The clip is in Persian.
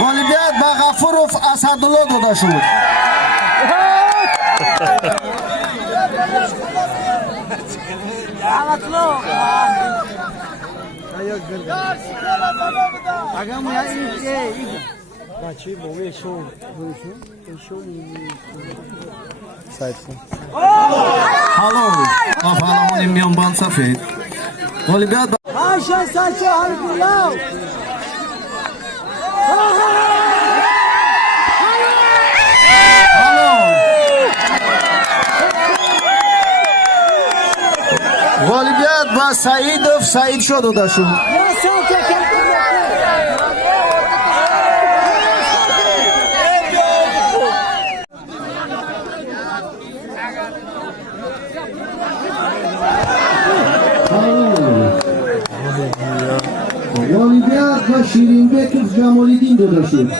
غالبیت به غفورов اسدالله داده شد. حالا آفالمون میانبان سفید غالبیت غالبیت با سعید شد داده شد. غالبیت با شیرینبک جمالیدین داده شد.